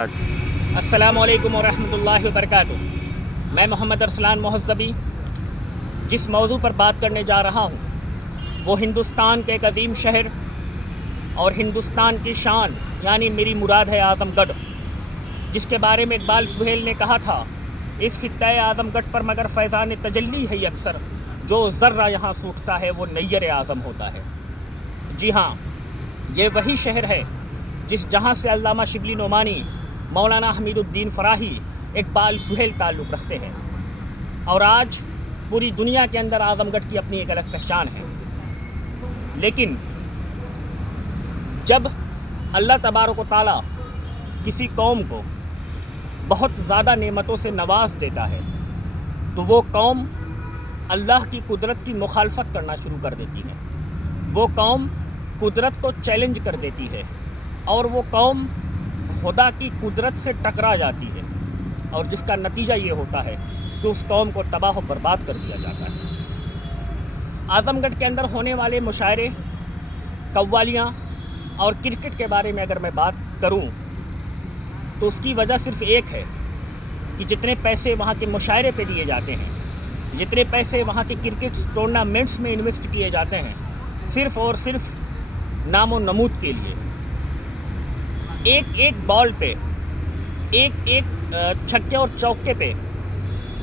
السلام علیکم ورحمۃ اللہ وبرکاتہ۔ میں محمد ارسلان مہذبی جس موضوع پر بات کرنے جا رہا ہوں وہ ہندوستان کے ایک عظیم شہر اور ہندوستان کی شان یعنی میری مراد ہے اعظم گڑھ، جس کے بارے میں اقبال سہیل نے کہا تھا، اس خطۂ اعظم گڑھ پر مگر فیضان تجلی ہے اکثر، جو ذرہ یہاں سوکھتا ہے وہ نیر اعظم ہوتا ہے۔ جی ہاں، یہ وہی شہر ہے جہاں سے علامہ شبلی نعمانی، مولانا حمید الدین فراہی، اقبال سہیل تعلق رکھتے ہیں، اور آج پوری دنیا کے اندر اعظم گڑھ کی اپنی ایک الگ پہچان ہے۔ لیکن جب اللہ تبارک و تعالیٰ کسی قوم کو بہت زیادہ نعمتوں سے نواز دیتا ہے تو وہ قوم اللہ کی قدرت کی مخالفت کرنا شروع کر دیتی ہے، وہ قوم قدرت کو چیلنج کر دیتی ہے، اور وہ قوم خدا کی قدرت سے ٹکرا جاتی ہے، اور جس کا نتیجہ یہ ہوتا ہے کہ اس قوم کو تباہ و برباد کر دیا جاتا ہے۔ اعظم گڑھ کے اندر ہونے والے مشاعرے، قوالیاں اور کرکٹ کے بارے میں اگر میں بات کروں تو اس کی وجہ صرف ایک ہے کہ جتنے پیسے وہاں کے مشاعرے پہ دیے جاتے ہیں، جتنے پیسے وہاں کے کرکٹ ٹورنامنٹس میں انویسٹ کیے جاتے ہیں، صرف اور صرف نام و نمود کے لیے۔ ایک بال پہ، ایک چھکے اور چوکے پہ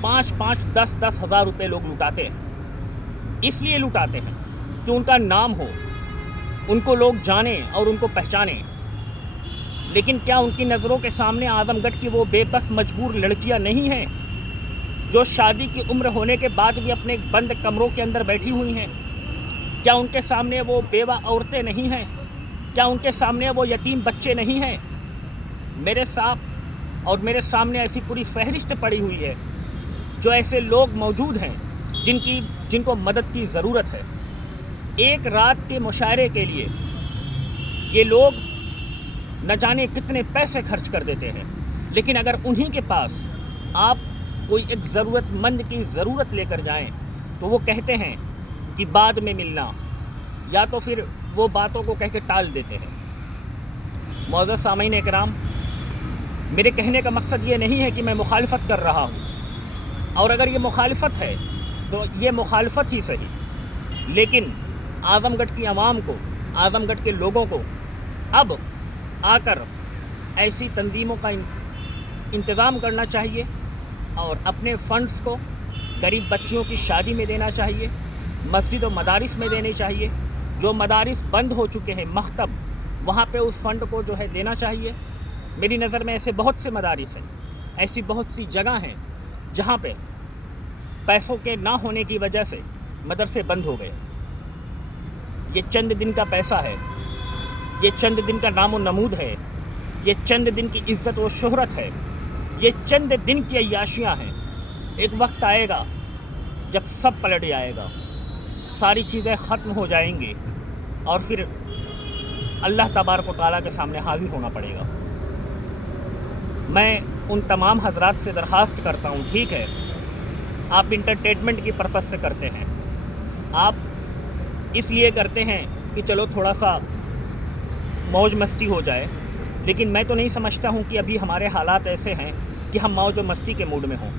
5-10 ہزار روپے لوگ لٹاتے ہیں۔ اس لیے لٹاتے ہیں کہ ان کا نام ہو، ان کو لوگ جانیں اور ان کو پہچانیں۔ لیکن کیا ان کی نظروں کے سامنے اعظم گڑھ کی وہ بے بس مجبور لڑکیاں نہیں ہیں جو شادی کی عمر ہونے کے بعد بھی اپنے بند کمروں کے اندر بیٹھی ہوئی ہیں؟ کیا ان کے سامنے وہ بیوہ عورتیں نہیں ہیں؟ کیا ان کے سامنے وہ یتیم بچے نہیں ہیں؟ میرے ساتھ اور میرے سامنے ایسی پوری فہرست پڑی ہوئی ہے جو ایسے لوگ موجود ہیں جن کو مدد کی ضرورت ہے۔ ایک رات کے مشاعرے کے لیے یہ لوگ نہ جانے کتنے پیسے خرچ کر دیتے ہیں، لیکن اگر انہی کے پاس آپ کوئی ایک ضرورت مند کی ضرورت لے کر جائیں تو وہ کہتے ہیں کہ بعد میں ملنا، یا تو پھر وہ باتوں کو کہہ کے ٹال دیتے ہیں۔ معزز سامعین اکرام، میرے کہنے کا مقصد یہ نہیں ہے کہ میں مخالفت کر رہا ہوں، اور اگر یہ مخالفت ہے تو یہ مخالفت ہی صحیح، لیکن اعظم گڑھ کی عوام کو، اعظم گڑھ کے لوگوں کو اب آ کر ایسی تنظیموں کا انتظام کرنا چاہیے اور اپنے فنڈز کو غریب بچیوں کی شادی میں دینا چاہیے، مسجد و مدارس میں دینے چاہیے۔ جو مدارس بند ہو چکے ہیں، مکتب، وہاں پہ اس فنڈ کو جو ہے دینا چاہیے۔ میری نظر میں ایسے بہت سے مدارس ہیں، ایسی بہت سی جگہ ہیں جہاں پہ پیسوں کے نہ ہونے کی وجہ سے مدرسے بند ہو گئے۔ یہ چند دن کا پیسہ ہے، یہ چند دن کا نام و نمود ہے، یہ چند دن کی عزت و شہرت ہے، یہ چند دن کی عیاشیاں ہیں۔ ایک وقت آئے گا جب سب پلٹ جائے گا، ساری چیزیں ختم ہو جائیں گی، اور پھر اللہ تبارک و تعالیٰ کے سامنے حاضر ہونا پڑے گا۔ میں ان تمام حضرات سے درخواست کرتا ہوں، ٹھیک ہے آپ انٹرٹینمنٹ کی پرپس سے کرتے ہیں، آپ اس لیے کرتے ہیں کہ چلو تھوڑا سا موج مستی ہو جائے، لیکن میں تو نہیں سمجھتا ہوں کہ ابھی ہمارے حالات ایسے ہیں کہ ہم موج و مستی کے موڈ میں ہوں۔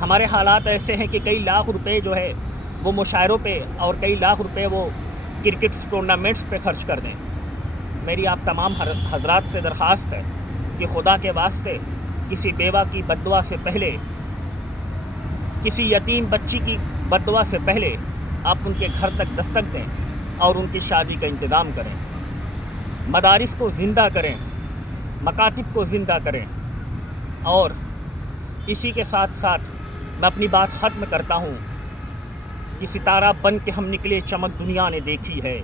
ہمارے حالات ایسے ہیں کہ کئی لاکھ روپے جو ہے وہ مشاعروں پہ اور کئی لاکھ روپے وہ کرکٹ ٹورنامنٹس پہ خرچ کر دیں۔ میری آپ تمام حضرات سے درخواست ہے کہ خدا کے واسطے کسی بیوہ کی بددعا سے پہلے، کسی یتیم بچی کی بددعا سے پہلے آپ ان کے گھر تک دستک دیں اور ان کی شادی کا انتظام کریں، مدارس کو زندہ کریں، مکاتب کو زندہ کریں۔ اور اسی کے ساتھ ساتھ میں اپنی بات ختم کرتا ہوں کہ ستارہ بن کے ہم نکلے چمک دنیا نے دیکھی ہے،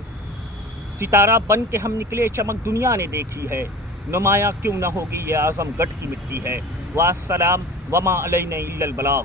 ستارہ بن کے ہم نکلے چمک دنیا نے دیکھی ہے، نمایاں کیوں نہ ہوگی یہ اعظم گڑھ کی مٹی ہے۔ والسلام وما علینا الا البلاغ۔